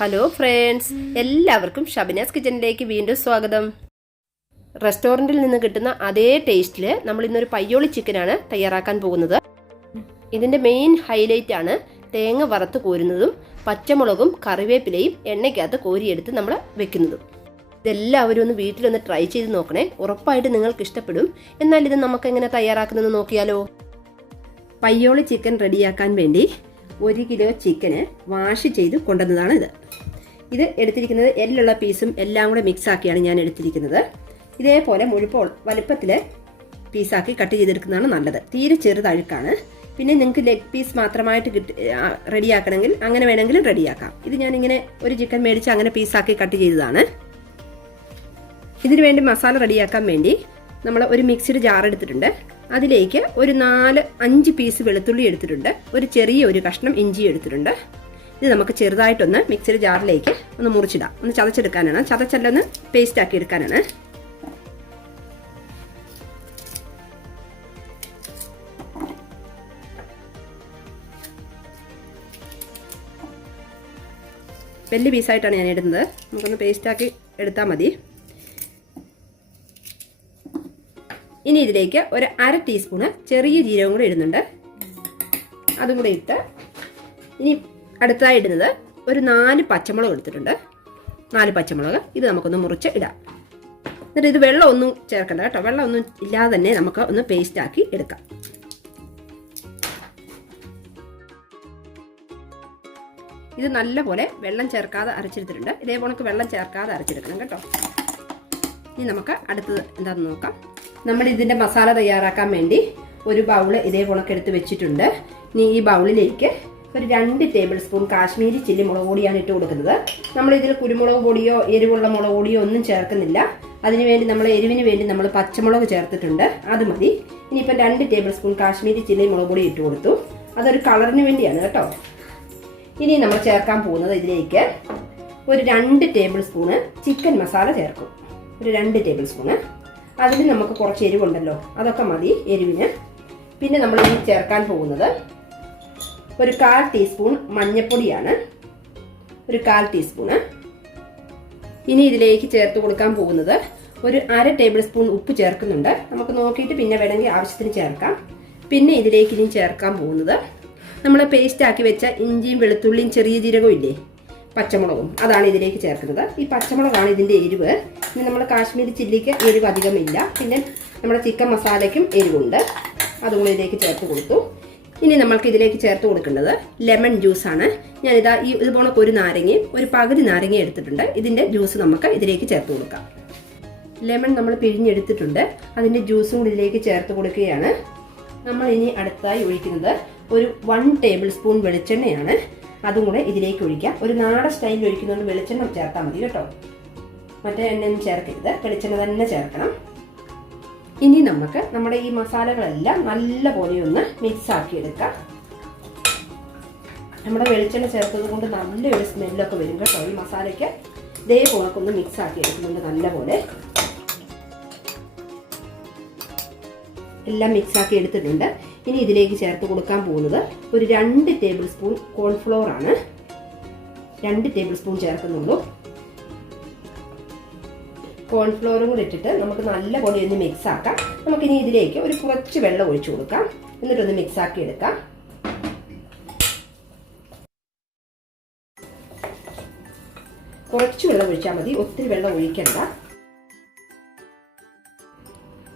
Hello friends, എല്ലാവർക്കും ഷബിനാസ് കിച്ചണിലേക്ക് വീണ്ടും സ്വാഗതം. റെസ്റ്റോറൻറ്റിൽ നിന്ന് കിട്ടുന്ന അതേ ടേസ്റ്റിൽ നമ്മൾ ഇന്നൊരു പയ്യോളി ചിക്കനാണ് തയ്യാറാക്കാൻ പോകുന്നത്. ഇതിൻ്റെ മെയിൻ ഹൈലൈറ്റ് ആണ് തേങ്ങ വറുത്ത് കോരുന്നതും പച്ചമുളകും കറിവേപ്പിലയും എണ്ണയ്ക്കകത്ത് കോരിയെടുത്ത് നമ്മൾ വെക്കുന്നതും. ഇതെല്ലാവരും ഒന്ന് വീട്ടിലൊന്ന് ട്രൈ ചെയ്ത് നോക്കണേ, ഉറപ്പായിട്ട് നിങ്ങൾക്ക് ഇഷ്ടപ്പെടും. എന്നാൽ ഇത് നമുക്ക് എങ്ങനെ തയ്യാറാക്കുന്നതെന്ന് നോക്കിയാലോ. പയ്യോളി ചിക്കൻ റെഡിയാക്കാൻ വേണ്ടി 1 കിലോ ചിക്കന് വാഷ് ചെയ്ത് കൊണ്ടുവന്നതാണ് ഇത് എടുത്തിരിക്കുന്നത്. എല്ലുള്ള പീസും എല്ലാം കൂടെ മിക്സ് ആക്കിയാണ് ഞാൻ എടുത്തിരിക്കുന്നത്. ഇതേപോലെ മുഴുപ്പോൾ വലുപ്പത്തിൽ പീസാക്കി കട്ട് ചെയ്തെടുക്കുന്നതാണ് നല്ലത്. തീരെ ചെറുതഴുക്കാണ്. പിന്നെ നിങ്ങൾക്ക് ലെഗ് പീസ് മാത്രമായിട്ട് റെഡിയാക്കണമെങ്കിൽ അങ്ങനെ വേണമെങ്കിലും റെഡിയാക്കാം. ഇത് ഞാനിങ്ങനെ ഒരു ചിക്കൻ മേടിച്ച് അങ്ങനെ പീസാക്കി കട്ട് ചെയ്തതാണ്. ഇതിനു വേണ്ടി മസാല റെഡിയാക്കാൻ വേണ്ടി നമ്മൾ ഒരു മിക്സിയുടെ ജാർ എടുത്തിട്ടുണ്ട്. അതിലേക്ക് ഒരു 4-5 പീസ് വെളുത്തുള്ളി എടുത്തിട്ടുണ്ട്. ഒരു ചെറിയ കഷ്ണം ഇഞ്ചി എടുത്തിട്ടുണ്ട്. ഇത് നമുക്ക് ചെറുതായിട്ടൊന്ന് മിക്സിയുടെ ജാറിലേക്ക് ഒന്ന് മുറിച്ചിടാം. ഒന്ന് ചതച്ചെടുക്കാനാണ്, ചതച്ചല്ലൊന്ന് പേസ്റ്റ് ആക്കി എടുക്കാനാണ്. വലിയ പീസായിട്ടാണ് ഞാൻ ഇടുന്നത്. നമുക്കൊന്ന് പേസ്റ്റ് ആക്കി എടുത്താൽ മതി. ഇനി ഇതിലേക്ക് ഒരു 1/2 ടീസ്പൂണ് ചെറിയ ജീരകം കൂടെ ഇടുന്നുണ്ട്. അതും കൂടെ ഇട്ട് ഇനി അടുത്തതായി ഇടുന്നത് ഒരു 4 പച്ചമുളക് എടുത്തിട്ടുണ്ട്. 4 പച്ചമുളക് ഇത് നമുക്കൊന്ന് മുറിച്ച് ഇടാം. എന്നിട്ട് ഇത് വെള്ളം ഒന്നും ചേർക്കണ്ട കേട്ടോ. വെള്ളം ഒന്നും ഇല്ലാതെ തന്നെ നമുക്ക് ഒന്ന് പേസ്റ്റ് ആക്കി എടുക്കാം. ഇത് നല്ലപോലെ വെള്ളം ചേർക്കാതെ അരച്ചെടുത്തിട്ടുണ്ട്. ഇതേപോലെ വെള്ളം ചേർക്കാതെ അരച്ചെടുക്കണം കേട്ടോ. ഇനി നമുക്ക് അടുത്തത് എന്താണെന്ന് നോക്കാം. നമ്മൾ ഇതിൻ്റെ മസാല തയ്യാറാക്കാൻ വേണ്ടി ഒരു ബൗള് ഇതേപോലെ എടുത്ത് വെച്ചിട്ടുണ്ട്. ഇനി ഈ ബൗളിലേക്ക് ഒരു 2 ടേബിൾ സ്പൂൺ കാശ്മീരി ചില്ലി മുളക് പൊടിയാണ് ഇട്ട് കൊടുക്കുന്നത്. നമ്മളിതിൽ കുരുമുളക് പൊടിയോ എരിവുള്ള മുളക് പൊടിയോ ഒന്നും ചേർക്കുന്നില്ല. അതിനുവേണ്ടി നമ്മൾ എരിവിന് വേണ്ടി നമ്മൾ പച്ചമുളക് ചേർത്തിട്ടുണ്ട്. അത് മതി. ഇനിയിപ്പോൾ 2 ടേബിൾ സ്പൂൺ കാശ്മീരി ചില്ലി മുളക് പൊടി ഇട്ട് കൊടുത്തു. അതൊരു കളറിന് വേണ്ടിയാണ് കേട്ടോ. ഇനി നമ്മൾ ചേർക്കാൻ പോകുന്നത് ഇതിലേക്ക് ഒരു 2 ടേബിൾ സ്പൂണ് ചിക്കൻ മസാല ചേർക്കും. ഒരു 2 ടേബിൾ സ്പൂണ്. അതിൽ നമുക്ക് കുറച്ച് എരിവുണ്ടല്ലോ, അതൊക്കെ മതി എരിവിന്. പിന്നെ നമ്മൾ ഇനി ചേർക്കാൻ പോകുന്നത് ഒരു 1/4 ടീസ്പൂൺ മഞ്ഞൾപ്പൊടിയാണ്. ഒരു 1/4 ടീസ്പൂണ്. ഇനി ഇതിലേക്ക് ചേർത്ത് കൊടുക്കാൻ പോകുന്നത് ഒരു 1/2 ടേബിൾ സ്പൂൺ ഉപ്പ് ചേർക്കുന്നുണ്ട്. നമുക്ക് നോക്കിയിട്ട് പിന്നെ വേണമെങ്കിൽ ആവശ്യത്തിന് ചേർക്കാം. പിന്നെ ഇതിലേക്ക് ഇനി ചേർക്കാൻ പോകുന്നത് നമ്മൾ പേസ്റ്റ് ആക്കി വെച്ച ഇഞ്ചിയും വെളുത്തുള്ളിയും ചെറിയ ജീരകവും ഇല്ലേ, പച്ചമുളകും, അതാണ് ഇതിലേക്ക് ചേർക്കുന്നത്. ഈ പച്ചമുളകാണ് ഇതിൻ്റെ എരിവ്. ഇനി നമ്മൾ കാശ്മീരി ചില്ലിക്ക് എരിവ് അധികമില്ല. പിന്നെ നമ്മുടെ ചിക്കൻ മസാലയ്ക്കും എരിവുണ്ട്. അതുകൊണ്ട് ഇതിലേക്ക് ചേർത്ത് കൊടുത്തു. ഇനി നമ്മൾക്ക് ഇതിലേക്ക് ചേർത്ത് കൊടുക്കേണ്ടത് ലെമൺ ജ്യൂസാണ്. ഞാനിതാ ഇതുപോലെ ഒരു നാരങ്ങയും ഒരു പകുതി നാരങ്ങയും എടുത്തിട്ടുണ്ട്. ഇതിൻ്റെ ജ്യൂസ് നമുക്ക് ഇതിലേക്ക് ചേർത്ത് കൊടുക്കാം. ലെമൺ നമ്മൾ പിഴിഞ്ഞെടുത്തിട്ടുണ്ട്. അതിൻ്റെ ജ്യൂസും കൂടി ഇതിലേക്ക് ചേർത്ത് കൊടുക്കുകയാണ്. നമ്മൾ ഇനി അടുത്തായി ഒഴിക്കുന്നത് ഒരു 1 ടേബിൾ സ്പൂൺ വെളിച്ചെണ്ണയാണ്. അതും കൂടെ ഇതിലേക്ക് ഒഴിക്കാം. ഒരു നാടൻ സ്റ്റൈലിൽ ഒഴിക്കുന്നതുകൊണ്ട് വെളിച്ചെണ്ണ ചേർത്താൽ മതി കേട്ടോ. മറ്റേ എണ്ണയൊന്നും ചേർക്കരുത്, വെളിച്ചെണ്ണ തന്നെ ചേർക്കണം. ഇനി നമുക്ക് നമ്മുടെ ഈ മസാലകളെല്ലാം നല്ലപോലെ ഒന്ന് മിക്സ് ആക്കി എടുക്കാം. നമ്മുടെ വെളിച്ചെണ്ണ ചേർത്തത് കൊണ്ട് നല്ലൊരു സ്മെല്ലൊക്കെ വരും കേട്ടോ ഈ മസാലയ്ക്ക്. ഇതേപോലെ ഒന്ന് മിക്സ് ആക്കി എടുക്കുന്നുണ്ട് നല്ലപോലെ. എല്ലാം മിക്സ് ആക്കി എടുത്തിട്ടുണ്ട്. ഇനി ഇതിലേക്ക് ചേർത്ത് കൊടുക്കാൻ പോകുന്നത് ഒരു 2 ടേബിൾ സ്പൂൺ കോൺഫ്ലോർ ആണ്. 2 ടേബിൾ സ്പൂൺ ചേർക്കുന്നുള്ളൂ. കോൺഫ്ലോറും കൂടി ഇട്ടിട്ട് നമുക്ക് നല്ലപോലെ ഒന്ന് മിക്സ് ആക്കാം. നമുക്കിനി ഇതിലേക്ക് ഒരു കുറച്ച് വെള്ളം ഒഴിച്ചു കൊടുക്കാം. എന്നിട്ടൊന്ന് മിക്സ് ആക്കി എടുക്കാം. കുറച്ച് വെള്ളം ഒഴിച്ചാൽ മതി, ഒത്തിരി വെള്ളം ഒഴിക്കണ്ട.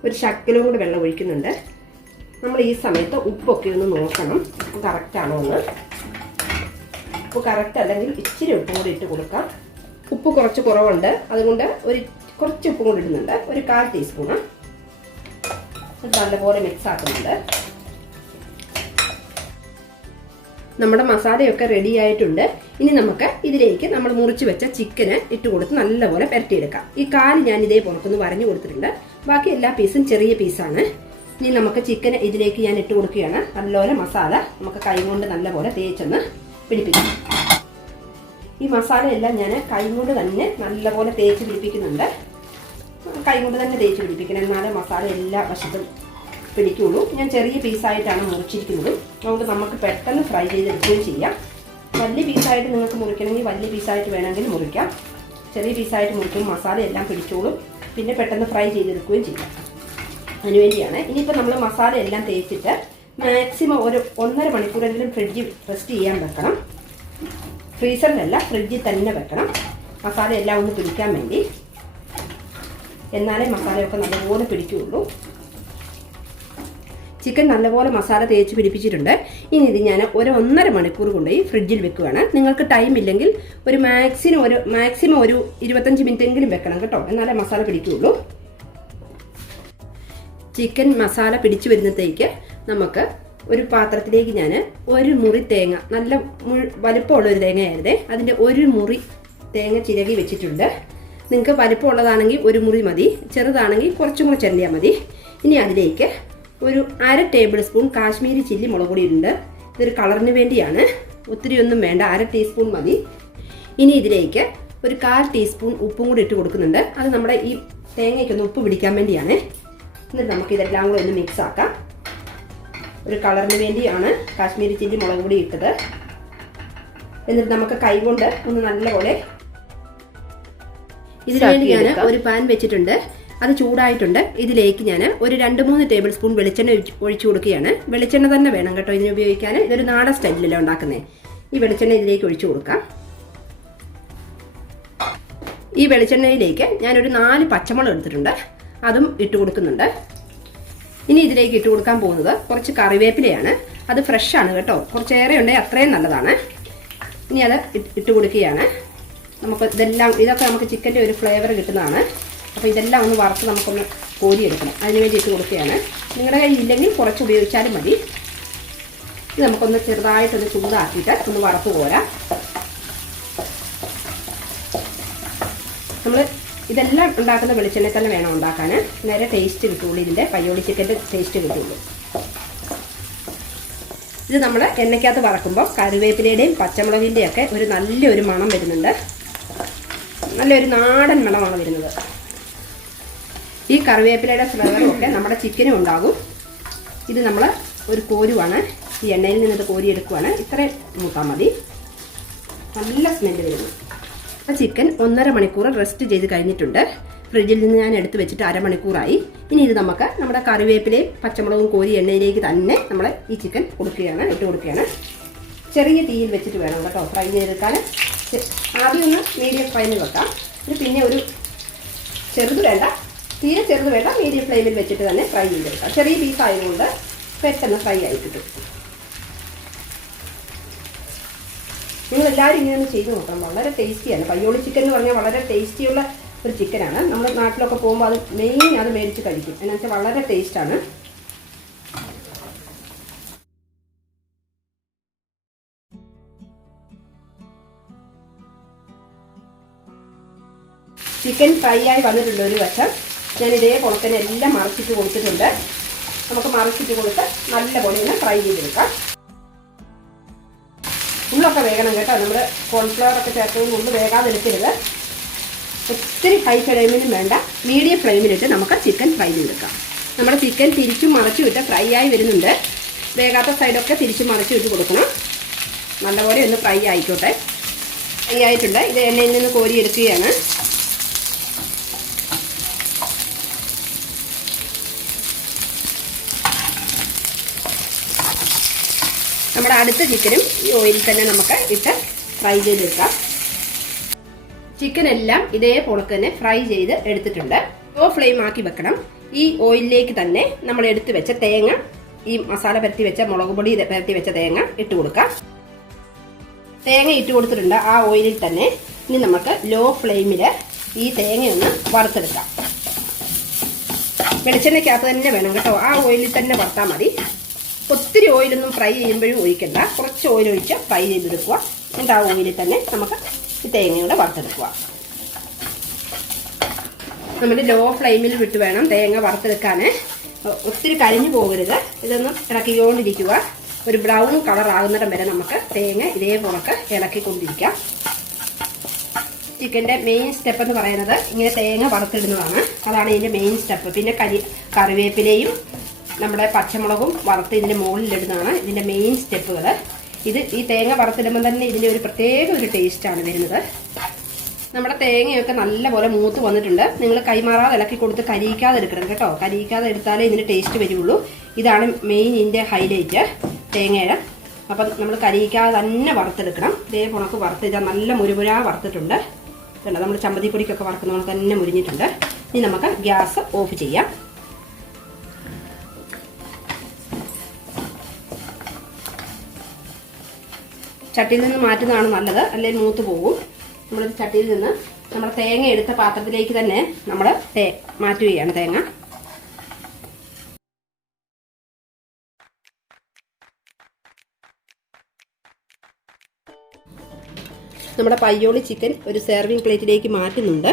ഒരു ശക്കലും കൂടി വെള്ളം ഒഴിക്കുന്നുണ്ട്. നമ്മൾ ഈ സമയത്ത് ഉപ്പൊക്കെ ഒന്ന് നോക്കണം, കറക്റ്റാണോ എന്ന്. ഉപ്പ് കറക്റ്റ് അല്ലെങ്കിൽ ഇച്ചിരി ഉപ്പും കൂടി ഇട്ട് കൊടുക്കാം. ഉപ്പ് കുറച്ച് കുറവുണ്ട്, അതുകൊണ്ട് കുറച്ച് ഉപ്പും കൂടി ഇടുന്നുണ്ട്. ഒരു 1/4 ടീസ്പൂണ്. നല്ലപോലെ മിക്സ് ആക്കുന്നുണ്ട്. നമ്മുടെ മസാലയൊക്കെ റെഡി ആയിട്ടുണ്ട്. ഇനി നമുക്ക് ഇതിലേക്ക് നമ്മൾ മുറിച്ച് വെച്ച ചിക്കന് ഇട്ട് കൊടുത്ത് നല്ലപോലെ പുരട്ടിയെടുക്കാം. ഈ കാല് ഞാൻ ഇതേപോലെ വരഞ്ഞു കൊടുത്തിട്ടുണ്ട്. ബാക്കി എല്ലാ പീസും ചെറിയ പീസാണ്. ഇനി നമുക്ക് ചിക്കൻ ഇതിലേക്ക് ഞാൻ ഇട്ട് കൊടുക്കുകയാണ്. നല്ലപോലെ മസാല നമുക്ക് കൈ കൊണ്ട് നല്ലപോലെ തേച്ചൊന്ന് പിടിപ്പിക്കാം. ഈ മസാല എല്ലാം ഞാൻ കൈ കൊണ്ട് തന്നെ നല്ലപോലെ തേച്ച് പിടിപ്പിക്കുന്നുണ്ട്. കൈ കൊണ്ട് തന്നെ തേച്ച് പിടിപ്പിക്കണം, എന്നാലേ മസാല എല്ലാ വശത്തും പിടിക്കുള്ളൂ. ഞാൻ ചെറിയ പീസായിട്ടാണ് മുറിച്ചിരിക്കുന്നത്. അതുകൊണ്ട് നമുക്ക് പെട്ടെന്ന് ഫ്രൈ ചെയ്തെടുക്കുകയും ചെയ്യാം. വലിയ പീസായിട്ട് നിങ്ങൾക്ക് മുറിക്കണമെങ്കിൽ വലിയ പീസായിട്ട് വേണമെങ്കിൽ മുറിക്കാം. ചെറിയ പീസായിട്ട് മുറിക്കും, മസാല എല്ലാം പിടിച്ചോളും, പിന്നെ പെട്ടെന്ന് ഫ്രൈ ചെയ്തെടുക്കുകയും ചെയ്യാം. അതിനുവേണ്ടിയാണ്. ഇനിയിപ്പോൾ നമ്മൾ മസാല എല്ലാം തേച്ചിട്ട് മാക്സിമം ഒരു 1.5 മണിക്കൂറെങ്കിലും ഫ്രിഡ്ജിൽ റെസ്റ്റ് ചെയ്യാൻ വെക്കണം. ഫ്രീസറിലല്ല, ഫ്രിഡ്ജിൽ തന്നെ വെക്കണം, മസാല എല്ലാം ഒന്ന് പിടിക്കാൻ വേണ്ടി. എന്നാലേ മസാലയൊക്കെ നല്ലപോലെ പിടിക്കുകയുള്ളൂ. ചിക്കൻ നല്ലപോലെ മസാല തേച്ച് പിടിപ്പിച്ചിട്ടുണ്ട്. ഇനി ഇത് ഞാൻ ഒരു 1.5 മണിക്കൂർ കൊണ്ടുപോയി ഫ്രിഡ്ജിൽ വെക്കുകയാണ്. നിങ്ങൾക്ക് ടൈം ഇല്ലെങ്കിൽ ഒരു മാക്സിമം ഒരു 25 മിനിറ്റ് എങ്കിലും വെക്കണം കേട്ടോ, എന്നാലേ മസാല പിടിക്കുകയുള്ളൂ. ചിക്കൻ മസാല പിടിച്ചു വരുന്നത്തേക്ക് നമുക്ക് ഒരു പാത്രത്തിലേക്ക് ഞാൻ ഒരു മുറി തേങ്ങ, നല്ല വലിപ്പമുള്ള ഒരു തേങ്ങയായിരുന്നേ, അതിൻ്റെ ഒരു മുറി തേങ്ങ ചിരകി വെച്ചിട്ടുണ്ട്. നിങ്ങൾക്ക് വലിപ്പമുള്ളതാണെങ്കിൽ ഒരു മുറി മതി, ചെറുതാണെങ്കിൽ കുറച്ചും കൂടെ ചെറിയാൽ മതി. ഇനി അതിലേക്ക് ഒരു 1/2 ടേബിൾ സ്പൂൺ കാശ്മീരി ചില്ലി മുളക് പൊടി ഉണ്ട്. ഇതൊരു കളറിന് വേണ്ടിയാണ്, ഒത്തിരി ഒന്നും വേണ്ട, 1/2 ടീസ്പൂൺ മതി. ഇനി ഇതിലേക്ക് ഒരു 1/4 ടീസ്പൂൺ ഉപ്പും കൂടി ഇട്ട് കൊടുക്കുന്നുണ്ട്. അത് നമ്മുടെ ഈ തേങ്ങയ്ക്കൊന്ന് ഉപ്പ് പിടിക്കാൻ വേണ്ടിയാണ്. എന്നിട്ട് നമുക്ക് ഇതെല്ലാം കൂടെ ഒന്ന് മിക്സ് ആക്കാം. ഒരു കളറിന് വേണ്ടിയാണ് കാശ്മീരി ചില്ലി മുളക് പൊടി ഇട്ടത്. എന്നിട്ട് നമുക്ക് കൈകൊണ്ട് ഒന്ന് നല്ലപോലെ, ഇതിനു വേണ്ടി ഞാൻ ഒരു പാൻ വെച്ചിട്ടുണ്ട്, അത് ചൂടായിട്ടുണ്ട്. ഇതിലേക്ക് ഞാൻ ഒരു 2-3 ടേബിൾ സ്പൂൺ വെളിച്ചെണ്ണ ഒഴിച്ചു കൊടുക്കുകയാണ്. വെളിച്ചെണ്ണ തന്നെ വേണം കേട്ടോ ഇതിന് ഉപയോഗിക്കാൻ, ഇതൊരു നാടൻ സ്റ്റൈലിലല്ലേ ഉണ്ടാക്കുന്നത്. ഈ വെളിച്ചെണ്ണ ഇതിലേക്ക് ഒഴിച്ചു കൊടുക്കാം. ഈ വെളിച്ചെണ്ണയിലേക്ക് ഞാനൊരു 4 പച്ചമുളക് എടുത്തിട്ടുണ്ട്, അതും ഇട്ട് കൊടുക്കുന്നുണ്ട്. ഇനി ഇതിലേക്ക് ഇട്ട് കൊടുക്കാൻ പോകുന്നത് കുറച്ച് കറിവേപ്പിലയാണ്. അത് ഫ്രഷ് ആണ് കേട്ടോ, കുറച്ചേറെ ഉണ്ടെങ്കിൽ അത്രയും നല്ലതാണ്. ഇനി അത് ഇട്ട് കൊടുക്കുകയാണ്. നമുക്ക് ഇതൊക്കെ നമുക്ക് ചിക്കൻ്റെ ഒരു ഫ്ലേവർ കിട്ടുന്നതാണ്. അപ്പോൾ ഇതെല്ലാം ഒന്ന് വറുത്ത് നമുക്കൊന്ന് കോരിയെടുക്കണം, അതിനുവേണ്ടി ഇട്ട് കൊടുക്കുകയാണ്. നിങ്ങളുടെ കയ്യിൽ ഇല്ലെങ്കിൽ കുറച്ച് ഉപയോഗിച്ചാലും മതി. ഇത് നമുക്കൊന്ന് ചെറുതായിട്ടൊന്ന് ചൂടാക്കിയിട്ട് ഒന്ന് വറുത്ത് കോരാം. നമ്മൾ ഇതെല്ലാം ഉണ്ടാക്കുന്ന വെളിച്ചെണ്ണയിൽ തന്നെ വേണം ഉണ്ടാക്കാൻ, നേരെ ടേസ്റ്റ് കിട്ടുള്ളൂ, ഇതിൻ്റെ പയ്യോളി ചിക്കൻ്റെ ടേസ്റ്റ് കിട്ടുള്ളൂ. ഇത് നമ്മൾ എണ്ണയ്ക്കകത്ത് വറക്കുമ്പോൾ കറിവേപ്പിലയുടെയും പച്ചമുളകിൻ്റെയൊക്കെ ഒരു നല്ലൊരു മണം വരുന്നുണ്ട്, നല്ലൊരു നാടൻ മണമാണ് വരുന്നത്. ഈ കറിവേപ്പിലയുടെ ഫ്ലേവറും ഒക്കെ നമ്മുടെ ചിക്കനും ഉണ്ടാകും. ഇത് നമ്മൾ ഒരു കോരുവാണ്, ഈ എണ്ണയിൽ നിന്നിട്ട് കോരിയെടുക്കുവാണ്. ഇത്രയും മൂത്താൽ മതി, നല്ല സ്മെല്ല് വരുന്നു. ചിക്കൻ 1.5 മണിക്കൂർ റെസ്റ്റ് ചെയ്ത് കഴിഞ്ഞിട്ടുണ്ട്. ഫ്രിഡ്ജിൽ നിന്ന് ഞാൻ എടുത്ത് വെച്ചിട്ട് 1/2 മണിക്കൂറായി. ഇനി ഇത് നമുക്ക് നമ്മുടെ കറിവേപ്പിലയും പച്ചമുളകും കോരി എണ്ണയിലേക്ക് തന്നെ നമ്മൾ ഈ ചിക്കൻ ഇട്ട് കൊടുക്കുകയാണ്. ചെറിയ തീയിൽ വെച്ചിട്ട് വേണം കേട്ടോ ഫ്രൈ ചെയ്തെടുക്കാൻ. ആദ്യം ഒന്ന് മീഡിയം ഫ്ലെയിമിൽ വെക്കാം. പിന്നെ ഒരു ചെറുത് വേണ്ട, തീരെ ചെറുത് വേണ്ട, മീഡിയം ഫ്ലെയിമിൽ വെച്ചിട്ട് തന്നെ ഫ്രൈ ചെയ്തെടുക്കാം. ചെറിയ പീസ് ആയതുകൊണ്ട് പെട്ടെന്ന് ഫ്രൈ ആയി കിട്ടും. നിങ്ങളെല്ലാവരും ഇങ്ങനെ ഒന്ന് ചെയ്ത് നോക്കണം, വളരെ ടേസ്റ്റിയാണ്. പയ്യോളി ചിക്കൻ എന്ന് പറഞ്ഞാൽ വളരെ ടേസ്റ്റിയുള്ള ഒരു ചിക്കനാണ്. നമ്മുടെ നാട്ടിലൊക്കെ പോകുമ്പോൾ അത് മെയിൻ അത് മേടിച്ച് കഴിക്കും, എന്നു വെച്ചാൽ വളരെ ടേസ്റ്റാണ്. ചിക്കൻ ഫ്രൈ ആയി വന്നിട്ടുണ്ട് ഒരു വശം. ഞാൻ ഇതേപോലെ തന്നെ എല്ലാം മറിച്ചിട്ട് കൊടുത്തിട്ടുണ്ട്. നമുക്ക് മറിച്ചിട്ട് കൊടുത്ത് നല്ലപോലെ ഒന്ന് ഫ്രൈ ചെയ്തെടുക്കാം. ഉള്ളൊക്കെ വേകണം കേട്ടോ, നമ്മൾ കോൺഫ്ലവർ ഒക്കെ ചേർത്തുകൊണ്ട് ഉള്ളു വേകാതെടുക്കരുത്. ഒത്തിരി ഹൈ ഫ്ലെയിമിലും വേണ്ട, മീഡിയം ഫ്ലെയിമിലിട്ട് നമുക്ക് ചിക്കൻ ഫ്രൈ ചെയ്തെടുക്കാം. നമ്മുടെ ചിക്കൻ തിരിച്ചും മറിച്ചും ഇട്ട് ഫ്രൈ ആയി വരുന്നുണ്ട്. വേകാത്ത സൈഡൊക്കെ തിരിച്ചും മറിച്ചും ഇട്ട് കൊടുക്കണം. നല്ലപോലെ ഒന്ന് ഫ്രൈ ആയിക്കോട്ടെ. ഫ്രൈ ആയിട്ടുണ്ട്. ഇത് എണ്ണയിൽ നിന്ന് കോരിയെടുക്കുകയാണ്. നമ്മുടെ അടുത്ത ചിക്കനും ഈ ഓയിലിൽ തന്നെ നമുക്ക് ഇട്ട് ഫ്രൈ ചെയ്തെടുക്കാം. ചിക്കൻ എല്ലാം ഇതേപോലെ തന്നെ ഫ്രൈ ചെയ്ത് എടുത്തിട്ടുണ്ട്. ലോ ഫ്ലെയിം ആക്കി വെക്കണം. ഈ ഓയിലിലേക്ക് തന്നെ നമ്മൾ എടുത്തു വെച്ച തേങ്ങ, ഈ മസാല പരത്തി വെച്ച മുളക് പൊടി പരത്തി വെച്ച തേങ്ങ ഇട്ട് കൊടുക്കാം. തേങ്ങ ഇട്ട് കൊടുത്തിട്ടുണ്ട് ആ ഓയിലിൽ തന്നെ. ഇനി നമുക്ക് ലോ ഫ്ലെയിമിൽ ഈ തേങ്ങയൊന്ന് വറുത്തെടുക്കാം. വെളിച്ചെണ്ണയ്ക്കകത്ത് തന്നെ വേണം കേട്ടോ, ആ ഓയിലിൽ തന്നെ വറുത്താൽ മതി. ഒത്തിരി ഓയിലൊന്നും ഫ്രൈ ചെയ്യുമ്പോഴും ഒഴിക്കണ്ട, കുറച്ച് ഓയിൽ ഒഴിച്ച് ഫ്രൈ ചെയ്തെടുക്കുക. എന്നിട്ട് ആ ഓയിലിൽ തന്നെ നമുക്ക് ഈ തേങ്ങയുടെ വറുത്തെടുക്കുക. നമ്മൾ ലോ ഫ്ലെയിമിൽ വിട്ട് വേണം തേങ്ങ വറുത്തെടുക്കാൻ. ഒത്തിരി കരിഞ്ഞു പോകരുത്. ഇതൊന്ന് ഇളക്കിക്കൊണ്ടിരിക്കുക. ഒരു ബ്രൗൺ കളർ ആകുന്നിടം വരെ നമുക്ക് തേങ്ങ ഇതേപോലെ ഇളക്കിക്കൊണ്ടിരിക്കാം. ചിക്കൻ്റെ മെയിൻ സ്റ്റെപ്പ് എന്ന് പറയുന്നത് ഇങ്ങനെ തേങ്ങ വറുത്തിടുന്നതാണ്. അതാണ് ഇതിൻ്റെ മെയിൻ സ്റ്റെപ്പ്. പിന്നെ കറിവേപ്പിലയും നമ്മുടെ പച്ചമുളകും വറുത്ത് ഇതിൻ്റെ മുകളിലിടുന്നതാണ് ഇതിൻ്റെ മെയിൻ സ്റ്റെപ്പുകൾ. ഈ തേങ്ങ വറുത്തിടുമ്പോൾ തന്നെ ഇതിൻ്റെ ഒരു പ്രത്യേക ഒരു ടേസ്റ്റാണ് വരുന്നത്. നമ്മുടെ തേങ്ങയൊക്കെ നല്ലപോലെ മൂത്ത് വന്നിട്ടുണ്ട്. നിങ്ങൾ കൈമാറാതെ ഇളക്കി കൊടുത്ത് കരിയിക്കാതെ എടുക്കണം കേട്ടോ. കരിയിക്കാതെ എടുത്താലേ ഇതിന് ടേസ്റ്റ് വരുള്ളൂ. ഇതാണ് മെയിൻ ഇതിൻ്റെ ഹൈലൈറ്റ് തേങ്ങയുടെ. അപ്പം നമ്മൾ കരിയിക്കാതെ തന്നെ വറുത്തെടുക്കണം. ഇതേ കണക്ക് വറുത്തിട്ടാൽ നല്ല മുരുമുരാ വറുത്തിട്ടുണ്ട്. കണ്ടോ, നമ്മൾ ചമ്മന്തിപ്പൊടിക്കൊക്കെ വറുക്കുന്ന കണക്ക് തന്നെ മുരിഞ്ഞിട്ടുണ്ട്. ഇനി നമുക്ക് ഗ്യാസ് ഓഫ് ചെയ്യാം. ചട്ടിയിൽ നിന്ന് മാറ്റുന്നതാണ് നല്ലത്, അല്ലെങ്കിൽ മൂത്ത് പോകും. നമ്മളിത് ചട്ടിയിൽ നിന്ന് നമ്മുടെ തേങ്ങ എടുത്ത പാത്രത്തിലേക്ക് തന്നെ നമ്മൾ മാറ്റുകയാണ് തേങ്ങ. നമ്മുടെ പയ്യോളി ചിക്കൻ ഒരു സെർവിങ് പ്ലേറ്റിലേക്ക് മാറ്റുന്നുണ്ട്.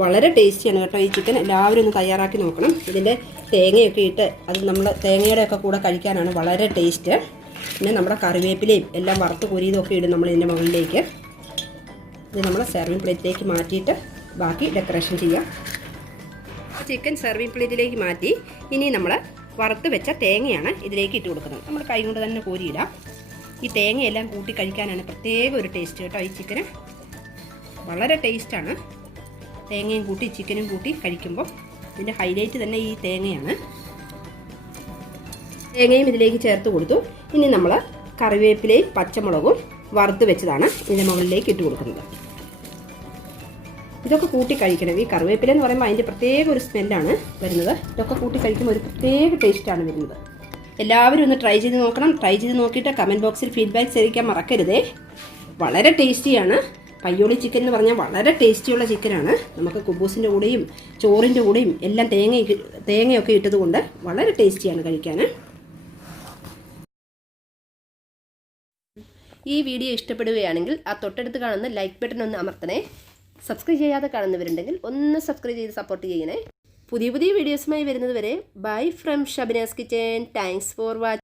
വളരെ ടേസ്റ്റിയാണ് കേട്ടോ ഈ ചിക്കൻ. എല്ലാവരും ഒന്ന് തയ്യാറാക്കി നോക്കണം. ഇതിൻ്റെ തേങ്ങയൊക്കെ ഇട്ട് അത് നമ്മൾ തേങ്ങയുടെ ഒക്കെ കൂടെ കഴിക്കാനാണ് വളരെ ടേസ്റ്റ്. പിന്നെ നമ്മുടെ കറിവേപ്പിലയും എല്ലാം വറുത്ത് കോരിയതൊക്കെ ഇടും നമ്മൾ ഇതിൻ്റെ മുകളിലേക്ക്. ഇത് നമ്മൾ സെർവിങ് പ്ലേറ്റിലേക്ക് മാറ്റിയിട്ട് ബാക്കി ഡെക്കറേഷൻ ചെയ്യാം. ചിക്കൻ സെർവിങ് പ്ലേറ്റിലേക്ക് മാറ്റി ഇനി നമ്മൾ വറുത്ത് വെച്ച തേങ്ങയാണ് ഇതിലേക്ക് ഇട്ട് കൊടുക്കുന്നത്. നമ്മൾ കൈ കൊണ്ട് തന്നെ കോരിയിടാം. ഈ തേങ്ങയെല്ലാം കൂട്ടി കഴിക്കാനാണ് പ്രത്യേക ഒരു ടേസ്റ്റ് കേട്ടോ ഈ ചിക്കന്. വളരെ ടേസ്റ്റാണ് തേങ്ങയും കൂട്ടി ചിക്കനും കൂട്ടി കഴിക്കുമ്പോൾ. ഇതിൻ്റെ ഹൈലൈറ്റ് തന്നെ ഈ തേങ്ങയാണ്. തേങ്ങയും ഇതിലേക്ക് ചേർത്ത് കൊടുത്തു. ഇനി നമ്മൾ കറിവേപ്പിലയും പച്ചമുളകും വറുത്ത് വെച്ചതാണ് ഇതിൻ്റെ മുകളിലേക്ക് ഇട്ട് കൊടുക്കുന്നത്. ഇതൊക്കെ കൂട്ടി കഴിക്കണം. ഈ കറിവേപ്പില എന്ന് പറയുമ്പോൾ അതിൻ്റെ പ്രത്യേക ഒരു സ്മെല്ലാണ് വരുന്നത്. ഇതൊക്കെ കൂട്ടി കഴിക്കുമ്പോൾ ഒരു പ്രത്യേക ടേസ്റ്റാണ് വരുന്നത്. എല്ലാവരും ഒന്ന് ട്രൈ ചെയ്ത് നോക്കണം. ട്രൈ ചെയ്ത് നോക്കിയിട്ട് കമൻറ്റ് ബോക്സിൽ ഫീഡ്ബാക്ക് അറിയിക്കാൻ മറക്കരുതേ. വളരെ ടേസ്റ്റിയാണ്. പയ്യോളി ചിക്കൻ എന്ന് പറഞ്ഞാൽ വളരെ ടേസ്റ്റിയുള്ള ചിക്കനാണ്. നമുക്ക് കുബൂസിൻ്റെ കൂടെയും ചോറിൻ്റെ കൂടെയും എല്ലാം തേങ്ങയൊക്കെ ഇട്ടതുകൊണ്ട് വളരെ ടേസ്റ്റിയാണ് കഴിക്കാൻ. ഈ വീഡിയോ ഇഷ്ടപ്പെടുകയാണെങ്കിൽ ആ തൊട്ടടുത്ത് കാണുന്ന ലൈക്ക് ബട്ടൺ ഒന്ന് അമർത്തണേ. സബ്സ്ക്രൈബ് ചെയ്യാതെ കാണുന്നവരുണ്ടെങ്കിൽ ഒന്ന് സബ്സ്ക്രൈബ് ചെയ്ത് സപ്പോർട്ട് ചെയ്യണേ. പുതിയ വീഡിയോസുമായി വരുന്നത് വരെ bye from Shabina's kitchen. Thanks for watching.